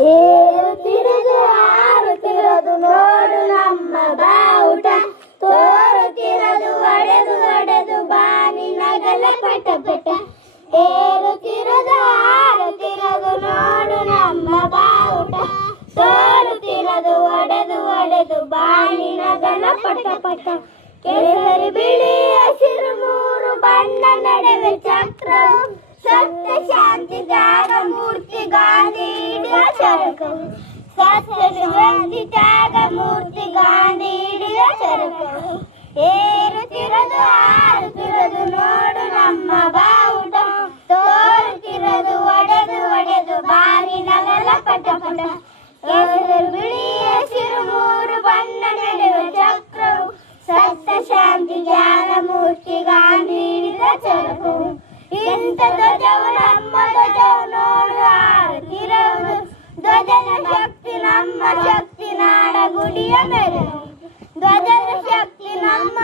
ಏರುತ್ತಿರುವುದು ಹಾರುತ್ತಿರೋದು ನೋಡು ನಮ್ಮ ಬಾವುಟ, ತೋರುತ್ತಿರೋದು ಒಡೆದು ಒಡೆದು ಬಾನಿ ನಗಲ ಪಟ ಪಟ. ಏರುತ್ತಿರೋದು ಹಾರುತ್ತಿರೋದು ನೋಡು ನಮ್ಮ ಬಾವುಟ, ತೋರುತ್ತಿರೋದು ಒಡೆದು ಒಡೆದು ಬಾನಿ ನಗಲ ಪಟ ಪಟ. ಕೇಸರಿ ಬಿಳಿ ಹಸಿರು ಮೂರು ಬಣ್ಣ ನಡುವೆ ಚಕ್ರವು, ಸತ್ಯ ಶಾಂತಿ ತ್ಯಾಗ ಮೂರ್ತಿ ಗಾಂಧಿ ಹಿಡಿದ ಚರಕವು. ಸತ್ಯ ಶಾಂತಿ ತ್ಯಾಗ ಮೂರ್ತಿ ಗಾಂಧಿ ಹಿಡಿದ ಚರಕವು. ಏರುತ್ತಿರೋದು ಹಾರುತ್ತಿರೋದು ನೋಡು ನಮ್ಮ ಬಾವುಟ, ತೋರುತ್ತಿರೋದು ಒಡೆದು ಒಡೆದು ಬಾರಿ ನಗಲ ಪಟ ಪಟ. ಕೇಸರಿ ಬಿಳಿ ಹಸಿರು ಮೂರು ಬಣ್ಣ ನಡುವೆ ಚಕ್ರವು, ಸತ್ಯ ಶಾಂತಿ ತ್ಯಾಗ ಮೂರ್ತಿ ಗಾಂಧಿ ಹಿಡಿದ ಚರಕವು. ಇಂಥ ಧ್ವಜವು ನಮ್ಮ ಧ್ವಜವು ನೋಡು ಹಾರುತ್ತಿರುವುದು, ಧ್ವಜದ ಶಕ್ತಿ ನಮ್ಮ ಶಕ್ತಿ ನಾಡ ಗುಡಿಯ ಮೆರೆಯುವುದು. ಧ್ವಜದ ಶಕ್ತಿ ನಮ್ಮ